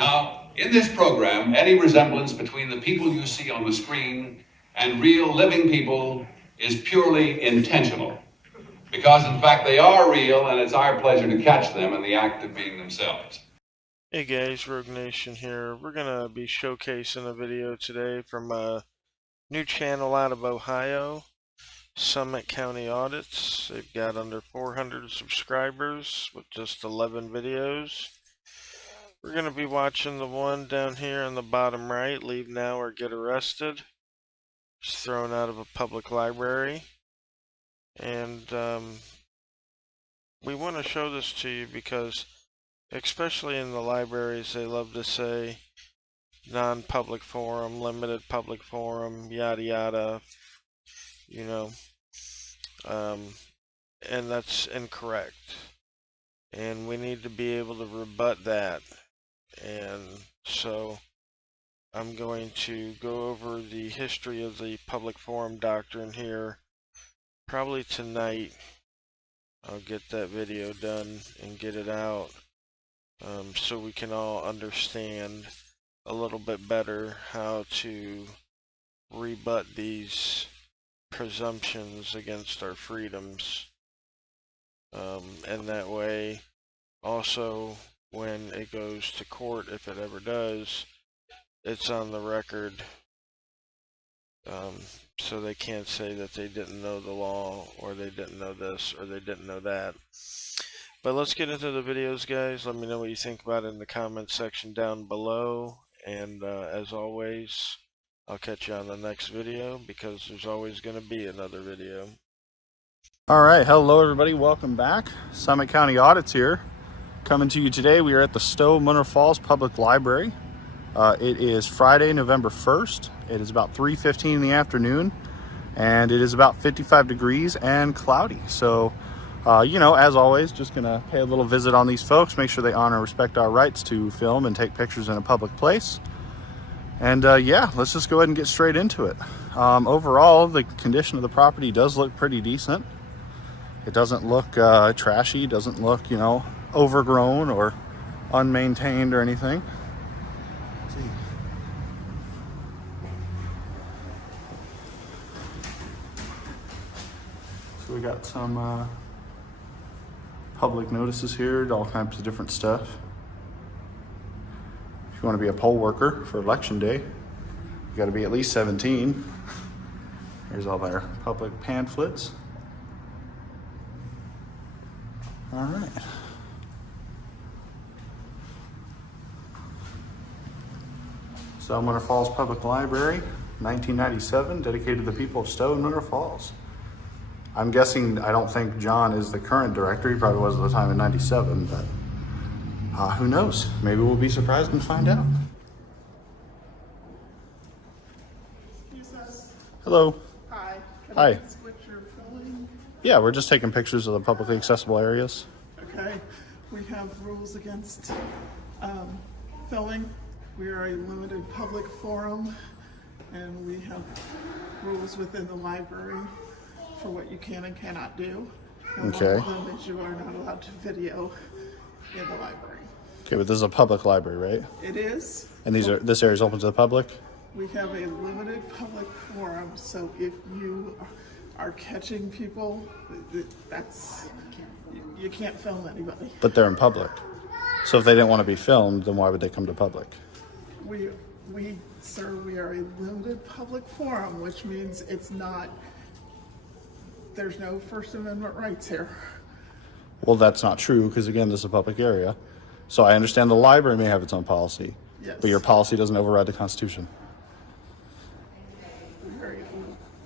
Now, in this program, any resemblance between the people you see on the screen and real living people is purely intentional. Because, in fact, they are real, and it's our pleasure to catch them in the act of being themselves. Hey guys, Rogue Nation here. We're going to be showcasing a video today from a new channel out of Ohio, Summit County Audits. They've got under 400 subscribers with just 11 videos. We're going to be watching the one down here on the bottom right, Leave Now or Get Arrested. It's thrown out of a public library. And we want to show this to you because, especially in the libraries, they love to say non-public forum, limited public forum, yada yada, you know, and that's incorrect. And we need to be able to rebut that. And so I'm going to go over the history of the public forum doctrine here. Probably tonight I'll get that video done and get it out so we can all understand a little bit better how to rebut these presumptions against our freedoms. And that way, also, when it goes to court, if it ever does, it's on the record, so they can't say that they didn't know the law, or they didn't know this, or they didn't know that. But let's get into the videos, guys. Let me know what you think about it in the comments section down below. And as always, I'll catch you on the next video, because there's always going to be another video. All right, hello everybody, welcome back. Summit County Audits here, coming to you today. We are at the Stowe Munroe Falls Public Library. It is Friday, November 1st. It is about 3:15 in the afternoon, and it is about 55 degrees and cloudy. So, you know, as always, just gonna pay a little visit on these folks, make sure they honor and respect our rights to film and take pictures in a public place. And yeah, let's just go ahead and get straight into it. Overall, the condition of the property does look pretty decent. It doesn't look trashy, doesn't look, you know, overgrown or unmaintained or anything. Let's see. So we got some public notices here, all kinds of different stuff. If you want to be a poll worker for election day, you got to be at least 17. Here's all their public pamphlets. All right. Stowe Munroe Falls Public Library, 1997, dedicated to the people of Stowe and Munroe Falls. I'm guessing, I don't think John is the current director. He probably was at the time in 97, but who knows? Maybe we'll be surprised and find out. Hello. Hi. Hi. What you're filming? Yeah, we're just taking pictures of the publicly accessible areas. Okay. We have rules against filming. We are a limited public forum, and we have rules within the library for what you can and cannot do. And Okay. one of them is you are not allowed to video in the library. Okay, but this is a public library, right? It is. And this area is open to the public? We have a limited public forum, so if you are catching people, that's, you can't film anybody. But they're in public. So if they didn't want to be filmed, then why would they come to public? Sir, we are a limited public forum, which means it's not, there's no First Amendment rights here. Well, that's not true, because again, this is a public area. So I understand the library may have its own policy, Yes. but your policy doesn't override the Constitution.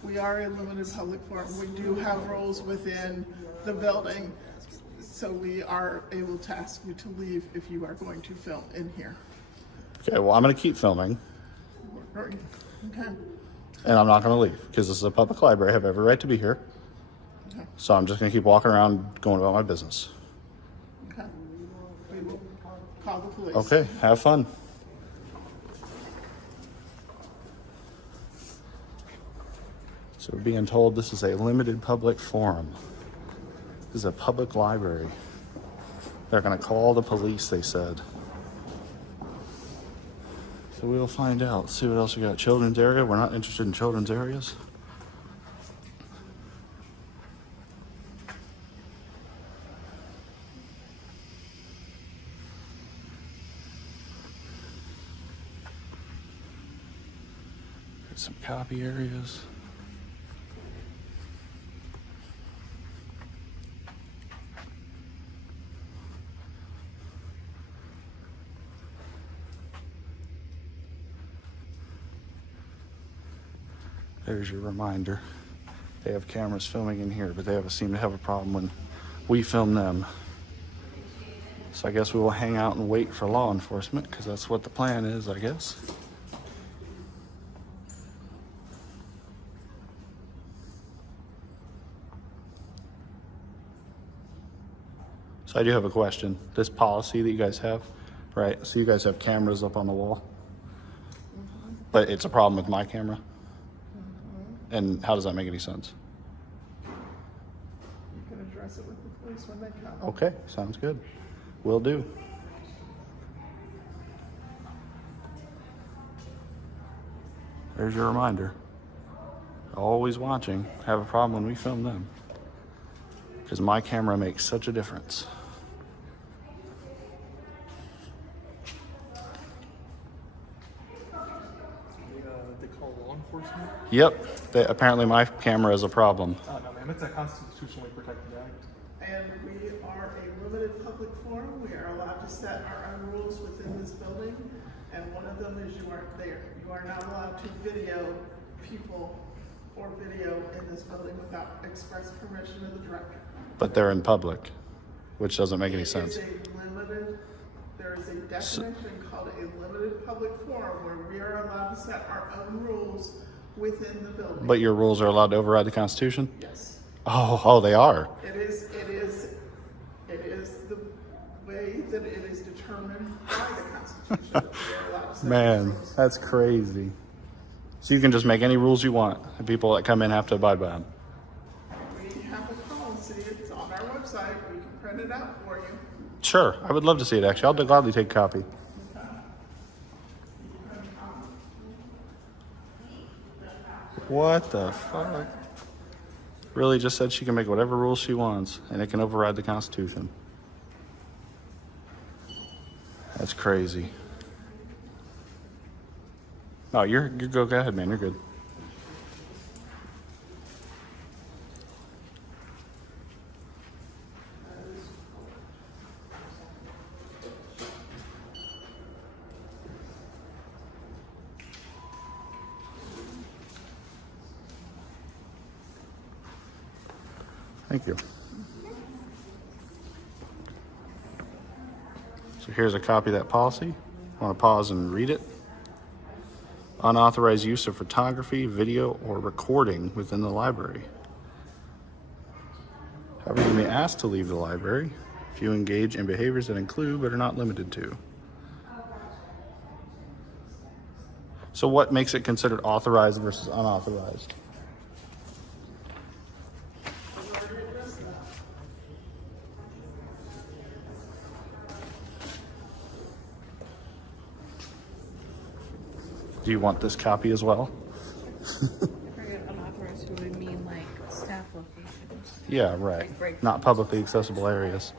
We are a limited public forum. We do have rules within the building, so we are able to ask you to leave if you are going to film in here. Okay, well, I'm going to keep filming, Okay. and I'm not going to leave, because this is a public library. I have every right to be here. Okay. So I'm just going to keep walking around, going about my business. Okay. We will call the police. Okay, have fun. So we're being told this is a limited public forum. This is a public library. They're going to call the police, they said. So we'll find out. Let's see what else we got. Children's area. We're not interested in children's areas. Got some copy areas. There's your reminder. They have cameras filming in here, but they seem to have a problem when we film them. So I guess we will hang out and wait for law enforcement, because that's what the plan is, I guess. So I do have a question. This policy that you guys have, right? So you guys have cameras up on the wall, but it's a problem with my camera? And how does that make any sense? You can address it with the police when they come. Okay, sounds good. Will do. There's your reminder. Always watching. Have a problem when we film them. Because my camera makes such a difference. They call law enforcement? Yep. Apparently my camera is a problem. No, ma'am, it's a constitutionally protected act. And we are a limited public forum. We are allowed to set our own rules within this building. And one of them is you aren't there. You are not allowed to video people or video in this building without express permission of the director. But they're in public, which doesn't make any sense. There is a definition called a limited public forum where we are allowed to set our own rules within the building. But your rules are allowed to override the Constitution? Yes. Oh, they are. It is the way that it is determined by the Constitution that we are allowed to set Man, rules. that's crazy. So you can just make any rules you want, and people that come in have to abide by them. We have a policy, it's on our website, we can print it out for you. Sure, I would love to see it actually. I'll gladly take a copy. What the fuck? Really just said she can make whatever rules she wants, and it can override the Constitution. That's crazy. No, you're go ahead, man. You're good. Thank you. So here's a copy of that policy. I want to pause and read it. Unauthorized use of photography, video, or recording within the library. However, you may ask to leave the library if you engage in behaviors that include but are not limited to. So what makes it considered authorized versus unauthorized? Do you want this copy as well? Unauthorized would mean like staff locations. Yeah, right. Like break Not publicly accessible areas.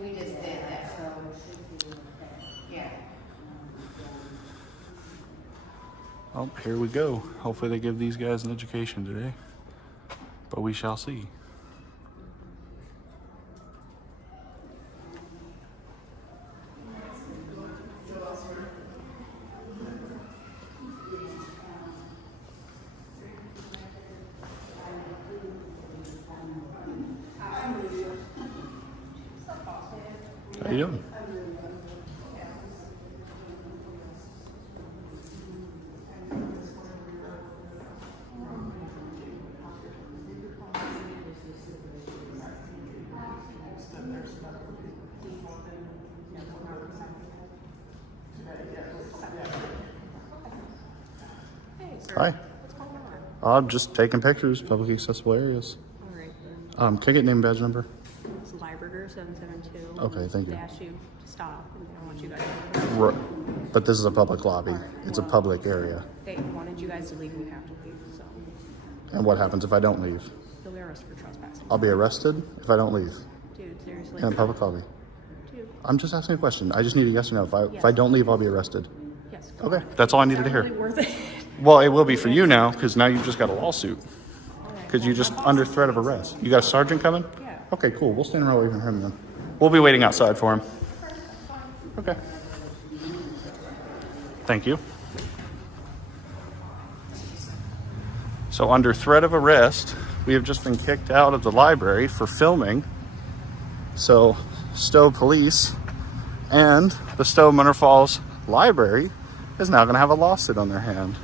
We just did that, so it should be, yeah. Well, here we go. Hopefully they give these guys an education today. But we shall see. How you doing? Hi. I'm just taking pictures, publicly accessible areas. All right. Can I get name and badge number? It's Liburger 772. Okay, thank you. They asked you to stop, and they don't want you guys But this is a public lobby. It's a public area. They wanted you guys to leave, and you have to leave, so And what happens if I don't leave? you'll be arrested for trespassing. I'll be arrested if I don't leave Dude, seriously. in a public lobby. Dude, I'm just asking a question. I just need a yes or no. If I don't leave, I'll be arrested. yes. Okay, that's all I needed to Really hear. worth it. Well, it will be for you now, because now you've just got a lawsuit. Because you just under threat of arrest. You got a sergeant coming? Yeah. Okay, cool. We'll stand around waiting for him then. We'll be waiting outside for him. Okay. Thank you. So under threat of arrest, we have just been kicked out of the library for filming. So Stowe Police and the Stowe Munner Falls Library is now going to have a lawsuit on their hand.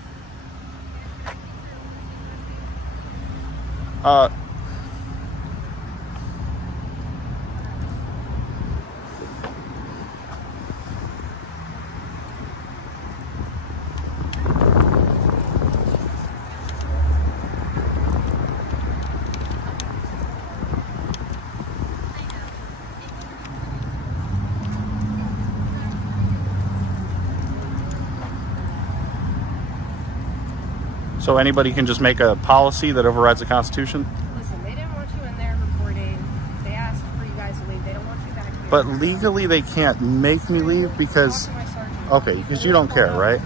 So anybody can just make a policy that overrides the Constitution? Listen, they didn't want you in there recording. They asked for you guys to leave. They don't want you back here. But legally they can't make me leave because... Talk to my sergeant. Okay, because you don't care, right?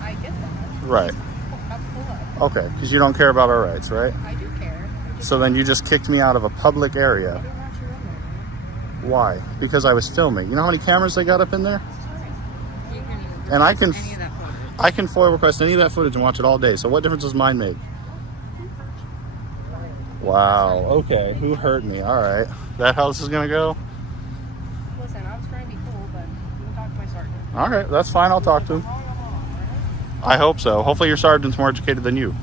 I get that. Right. Pull up. Okay, because you don't care about our rights, right? I do care. I just So then you just kicked me out of a public area. didn't want you in there. Why? Because I was filming. You know how many cameras they got up in there? You can even And I can... any of that footage. I can FOIA request any of that footage and watch it all day. So what difference does mine make? Wow. Okay. Who hurt me? All right. That how this is gonna go? Listen, I was trying to be cool, but you can talk to my sergeant. All right. That's fine. I'll talk to him. I hope so. Hopefully your sergeant's more educated than you.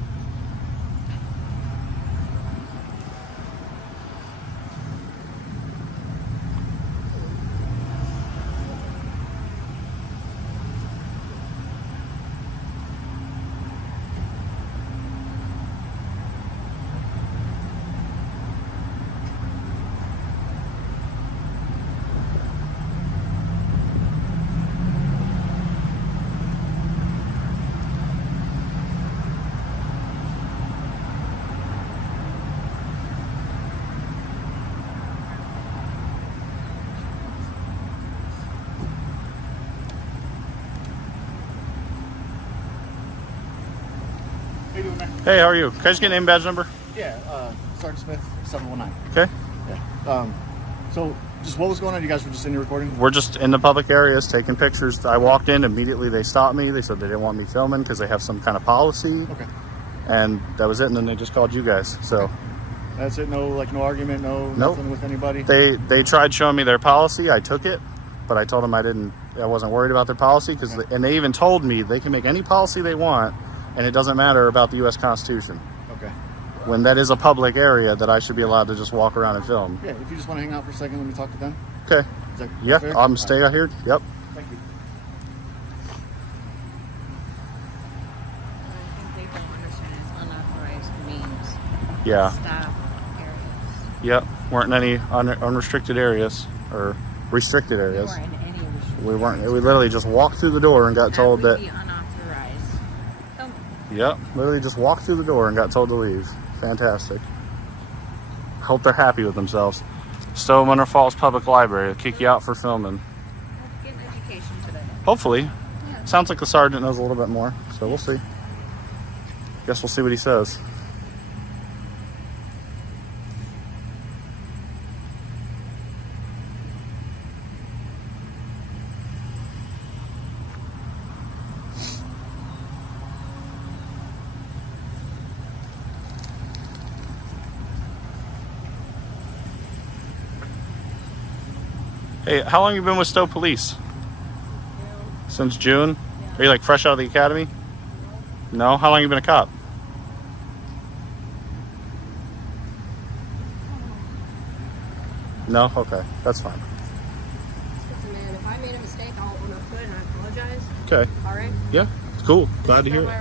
How you doing, man? Hey, how are you? Can I just get name and badge number? Yeah, Sergeant Smith, 719. Okay. Yeah. So, just what was going on? You guys were just in here recording? We're just in the public areas taking pictures. I walked in, immediately they stopped me. They said they didn't want me filming because they have some kind of policy. Okay. And that was it. And then they just called you guys. So That's it? No, like, no argument, Nope. nothing with anybody? they tried showing me their policy. I took it, but I told them I wasn't worried about their policy and they even told me they can make any policy they want and it doesn't matter about the U.S. Constitution. Okay. When that is a public area that I should be allowed to just walk around and film. Yeah, if you just want to hang out for a second, let me talk to them. Okay. Is that Yeah, fair? I'm stay out here. Yep. Thank you. I think they don't understand unauthorized means. Yeah. Stop areas. Yep. Weren't any unrestricted areas or restricted We areas. weren't in any restrictions. We weren't. We literally just walked through the door and got told That that. would be unauthorized filming. Yep. Literally just walked through the door and got told to leave. Fantastic. Hope they're happy with themselves. Stowe Munner Falls Public Library. They'll kick you out for filming. Get an education today. Hopefully. Yeah. Sounds like the sergeant knows a little bit more. So we'll see. Guess we'll see what he says. Hey, how long you been with Stowe Police? Since June? Are you like fresh out of the academy? No? How long you been a cop? No? Okay, that's fine. Listen, man, if I made a mistake, I'll own up to it and I apologize. Okay. All right? Yeah, it's cool. Glad to hear Not it.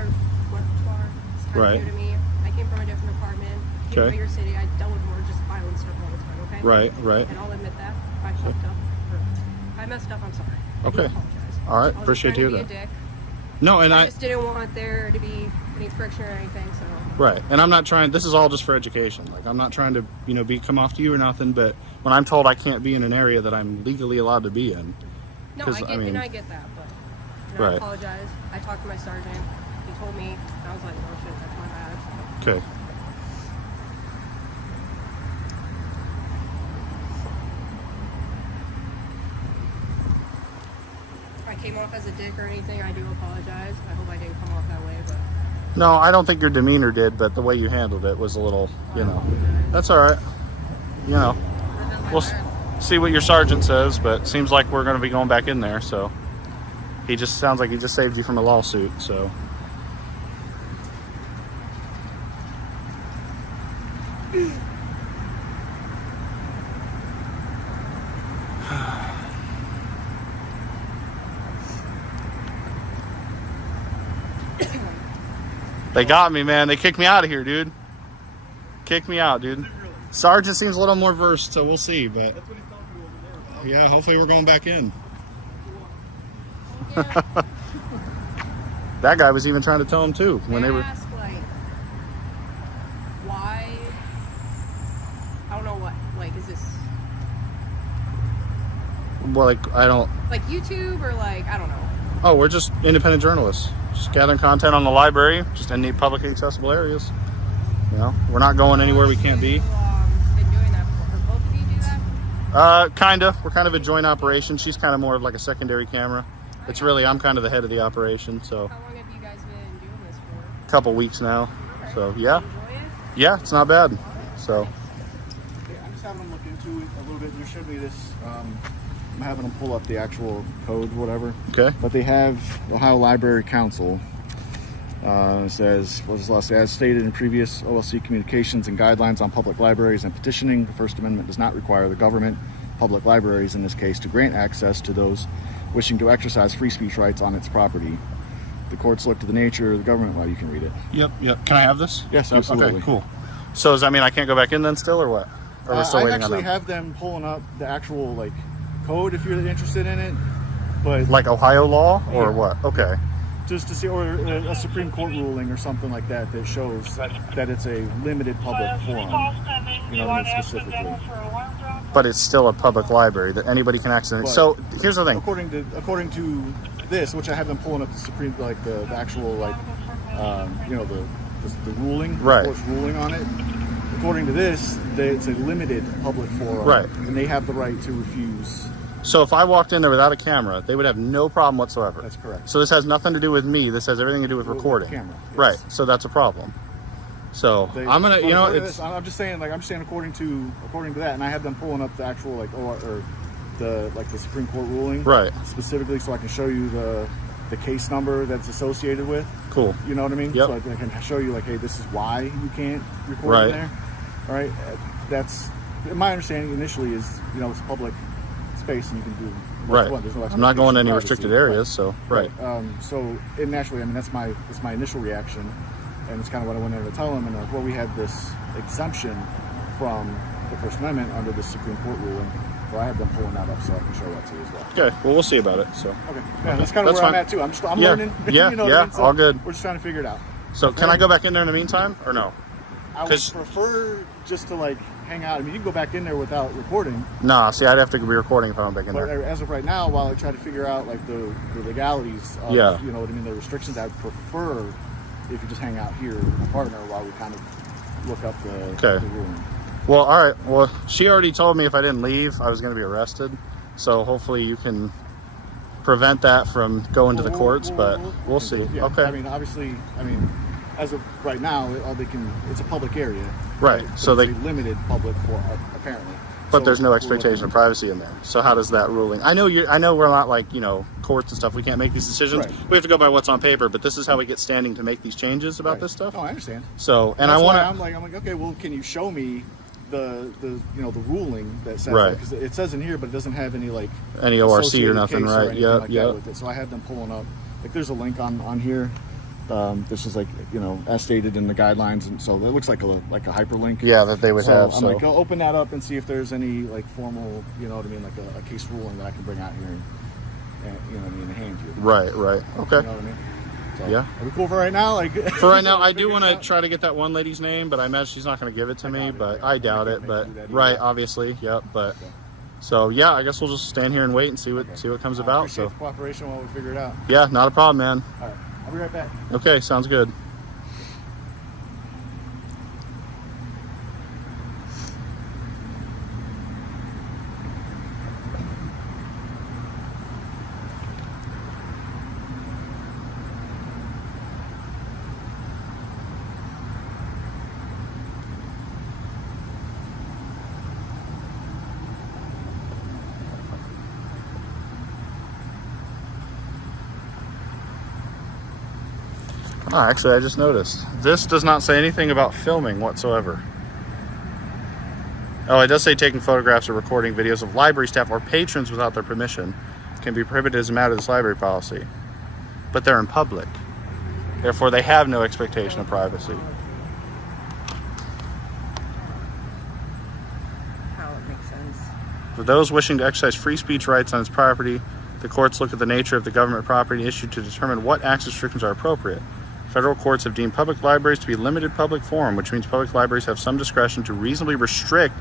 my repertoire. It's kind Right. of new to me. I came from a different department. Came Okay. from a bigger city. I dealt with more just violent stuff all the time, okay? Right, right. And I'll admit that. If I fucked up, or if I messed up, I'm sorry. I do Okay. apologize. All right, I wasn't appreciate trying to to hear be that. a dick. No, and I I just didn't want there to be any friction or anything, so. right, and I'm not trying. This is all just for education. Like I'm not trying to, come off to you or nothing. But when I'm told I can't be in an area that I'm legally allowed to be in, No, 'cause, I get, and I get that, but I Right. apologize. I talked to my sergeant. He told me, and I was like, oh shit, that's my bad. okay. If I came off as a dick or anything, I do apologize. I hope I didn't come off that way, but No, I don't think your demeanor did, but the way you handled it was a little, That's all right. We'll see what your sergeant says, but seems like we're going to be going back in there. So he just sounds like he just saved you from a lawsuit. So. They got me, man. They kicked me out of here, dude. Kicked me out, dude. Sergeant seems a little more versed, so we'll see. But yeah, hopefully we're going back in. That guy was even trying to tell him too when they were. ask, like, why? I don't know what. Like, is this Well, like I don't. like YouTube or like I don't know. Oh, we're just independent journalists, just gathering content on the library, just in the publicly accessible areas. We're not going anywhere we can't be. You, been doing that before. Or both of you do that? Kinda. We're kind of a joint operation. She's kind of more of like a secondary camera. It's really I'm kind of the head of the operation. So How long have you guys been doing this for? a couple weeks now. So yeah, Enjoy it? yeah, it's not bad. So Yeah, I'm just having them look into it a little bit. You showed me this. I'm having them pull up the actual code, whatever. okay, But they have the Ohio Library Council. Says, as stated in previous OLC communications and guidelines on public libraries and petitioning, the First Amendment does not require the government, public libraries in this case, to grant access to those wishing to exercise free speech rights on its property. The courts look to the nature of the government. Well, you can read it. yep. Can I have this? Yes, absolutely. Okay, cool. So does that mean I can't go back in then still, or what? Or we're still I waiting on actually them? have them pulling up the actual code if you're interested in it, but Like Ohio law or Yeah. what? Okay. just to see, or a Supreme Court ruling or something like that that shows that it's a limited public forum, specifically. But it's still a public library that anybody can access. But So here's the thing. According to this, which I have them pulling up the Supreme, the actual the ruling, Right. the court's ruling on it. According to this, it's a limited public forum, Right. And they have the right to refuse. So if I walked in there without a camera, they would have no problem whatsoever. That's correct. So this has nothing to do with me. This has everything to do with With recording. camera, yes. Right. So that's a problem. So I'm gonna, But according to it's this, I'm just saying, according to that, and I have them pulling up the actual the Supreme Court ruling, right. specifically, so I can show you the case number that's associated with. Cool. You know what I mean? Yep. So I can show you hey, this is why you can't record Right. in there. All right. That's my understanding initially is it's public space and you can do what Right. you want. There's no I'm not going to any privacy. restricted areas, so right. So it naturally, that's my initial reaction, and it's kind of what I went there to tell them. And we have this exemption from the First Amendment under the Supreme Court ruling. So I have them pulling that up so I can show that to you as well. Okay. Well, we'll see about it. So. Okay. Yeah, that's kind of That's where fine. I'm at too. I'm Yeah. learning. Yeah, you know what yeah, I mean? So all good. We're just trying to figure it out. So can I go back in there in the meantime, or no? I would 'Cause- prefer just to hang out. I mean, you can go back in there without recording. Nah. See, I'd have to be recording if I went back in But there. as of right now, while I try to figure out the legalities of, Yeah. you know what I mean, the restrictions, I'd prefer if you just hang out here with my partner while we kind of look up the ruling. Well, all right. Well, she already told me if I didn't leave, I was going to be arrested. So hopefully you can prevent that from going to the courts, but we'll see. Yeah, Okay. I mean, obviously, as of right now, it's a public area. Right. But So it's they a limited public for apparently. But there's no expectation of privacy in there. So how does that ruling? I know we're not like, you know, courts and stuff. We can't make these decisions. Right. We have to go by what's on paper. But this is how we get standing to make these changes about this stuff. Oh, I understand. So, and That's I want why to. I'm like, okay, well, can you show me the you know, the ruling that says Right. because it says in here, but it doesn't have any like Any ORC or associated nothing, case right? anything Yep, like yep. that with it. So I had them pulling up. Like, there's a link on here. This is like, you know, as stated in the guidelines, and so it looks like a hyperlink. Yeah, that they would So have. I'm So like, go open that up and see if there's any like formal, you know what I mean, like a case ruling that I can bring out here and you know what I mean, and hand you. right. Okay. You know what I mean? So, Yeah. Are we cool for right now? Like For right now, I do want to try to get that one lady's name, but I imagine she's not going to give it to me. But I doubt it. But right, obviously, yep. But so yeah, I guess we'll just stand here and wait and see what comes about. Appreciate So the cooperation while we figure it out. yeah, not a problem, man. All right, I'll be right back. Okay, sounds good. Oh, actually, I just noticed. This does not say anything about filming whatsoever. Oh, it does say taking photographs or recording videos of library staff or patrons without their permission can be prohibited as a matter of this library policy. But they're in public. Therefore, they have no expectation of privacy. How it makes sense. For those wishing to exercise free speech rights on its property, the courts look at the nature of the government property issued to determine what access restrictions are appropriate. Federal courts have deemed public libraries to be limited public forum, which means public libraries have some discretion to reasonably restrict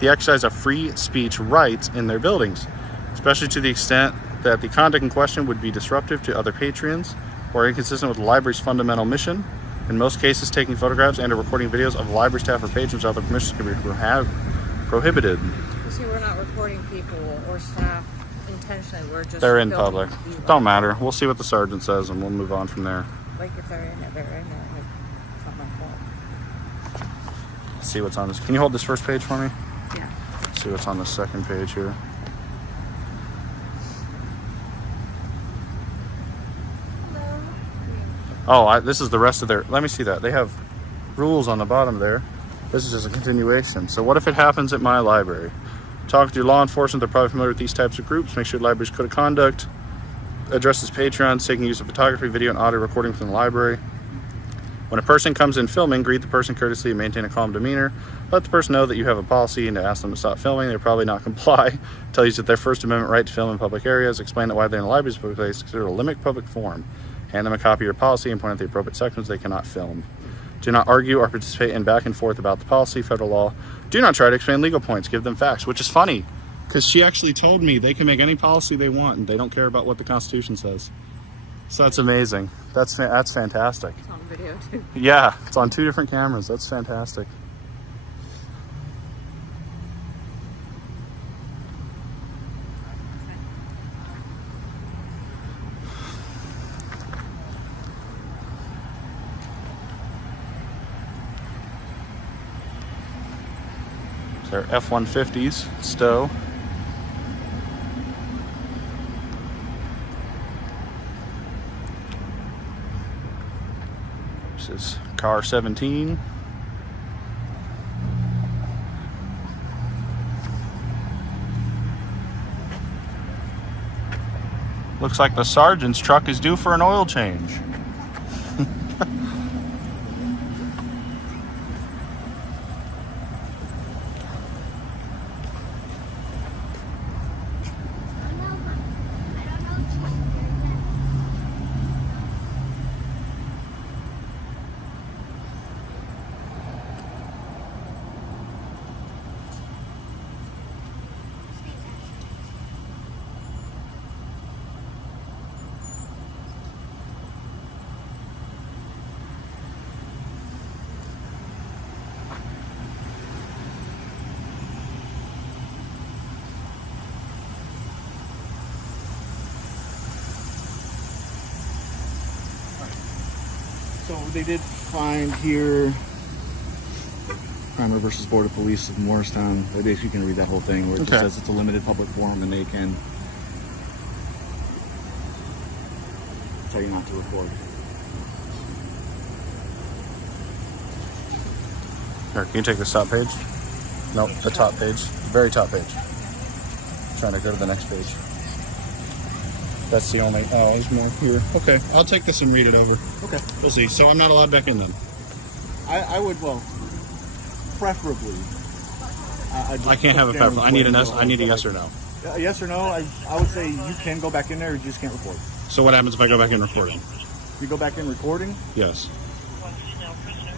the exercise of free speech rights in their buildings, especially to the extent that the conduct in question would be disruptive to other patrons or inconsistent with the library's fundamental mission. In most cases, taking photographs and or recording videos of library staff or patrons without their permission can be prohibited. See, we're not recording people or staff intentionally. We're just They're in filming public. these Don't matter. We'll see what the sergeant says and we'll move on from there. Like if they're in it, they're in it. Like, it's not my fault. See what's on this. Can you hold this first page for me? Yeah. See what's on the second page here. Oh, this is the rest of their. Let me see that. They have rules on the bottom there. This is just a continuation. So what if it happens at my library? Talk to your law enforcement. They're probably familiar with these types of groups. Make sure the library's code of conduct addresses patrons taking use of photography, video, and audio recording from the library. When a person comes in filming, greet the person courteously and maintain a calm demeanor. Let the person know that you have a policy and to ask them to stop filming. They'll probably not comply. Tell you that their First Amendment right to film in public areas. Explain that why they're in the library's public place is considered a limit public forum. Hand them a copy of your policy and point out the appropriate sections they cannot film. Do not argue or participate in back and forth about the policy, federal law. Do not try to explain legal points. Give them facts, which is funny because she actually told me they can make any policy they want and they don't care about what the Constitution says. So that's amazing. That's fantastic. It's on video too. Yeah, it's on 2 different cameras. That's fantastic. They're F-150s, Stowe. This is car 17. Looks like the sergeant's truck is due for an oil change. So they did find here Kramer versus Board of Police of Morristown. They basically can read that whole thing where it just Okay. says it's a limited public forum and they can tell you not to record. Here, can you take this top page? Nope, the top page. The very top page. Trying to go to the next page. That's the only. Oh, there's more here. Okay, I'll take this and read it over. Okay. We'll see. So I'm not allowed back in then. I would, well, preferably. I can't have a preference. I need I need a yes or no. A yes or no, I would say you can go back in there, you just can't record. So what happens if I go back in recording? If you go back in recording, Yes.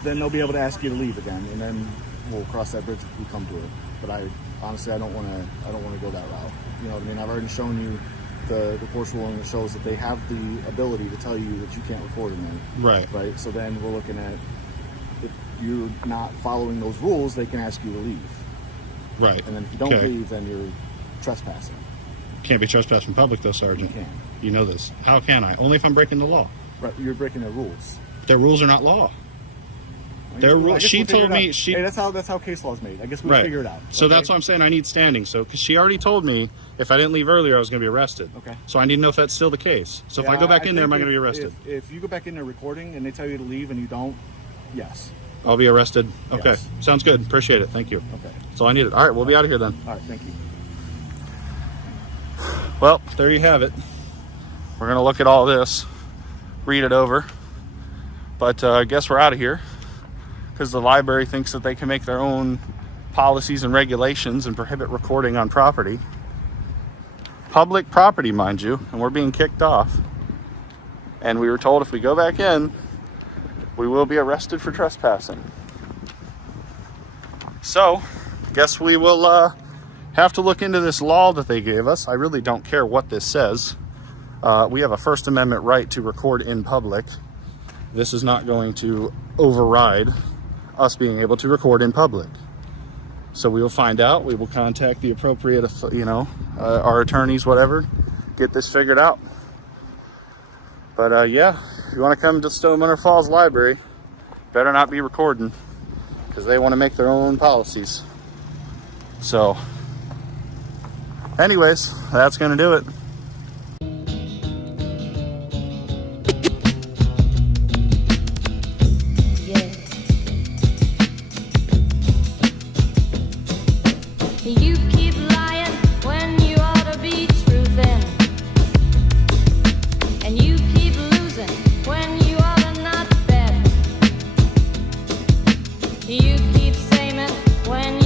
then they'll be able to ask you to leave again, and then we'll cross that bridge if we come to it. But honestly, I don't want to go that route. You know what I mean? I've already shown you the course ruling that shows that they have the ability to tell you that you can't record in there. Right. Right. So then we're looking at if you're not following those rules, they can ask you to leave. Right. And then if you don't Okay. leave, then you're trespassing. Can't be trespassed from public though, Sergeant. You can. You know this. How can I? Only if I'm breaking the law. Right. You're breaking their rules. Their rules are not law. Their I rule. guess She we'll figure told it me out. she. Hey, that's how case law is made. I guess we'll Right. figure it out. So okay? that's what I'm saying. I need standing. So because she already told me if I didn't leave earlier, I was going to be arrested. Okay. So I need to know if that's still the case. So if I Yeah, go back in there, am I think going to be arrested? If you go back in there recording and they tell you to leave and you don't, yes. I'll be arrested. Okay. Yes. Sounds good. Appreciate it. Thank you. Okay. That's all I needed. All right. We'll be out of here then. All right. Thank you. Well, there you have it. We're going to look at all this, read it over. But I guess we're out of here because the library thinks that they can make their own policies and regulations and prohibit recording on property. Public property, mind you, and we're being kicked off. And we were told if we go back in, we will be arrested for trespassing. So, guess we will have to look into this law that they gave us. I really don't care what this says. We have a First Amendment right to record in public. This is not going to override us being able to record in public. So we will find out. We will contact the appropriate, our attorneys, whatever, get this figured out. But yeah, if you want to come to Stowe Manor Falls Library, better not be recording because they want to make their own policies. So anyways, that's going to do it. You keep lying when you ought to be truthing, and you keep losing when you ought to not bet. You keep saying when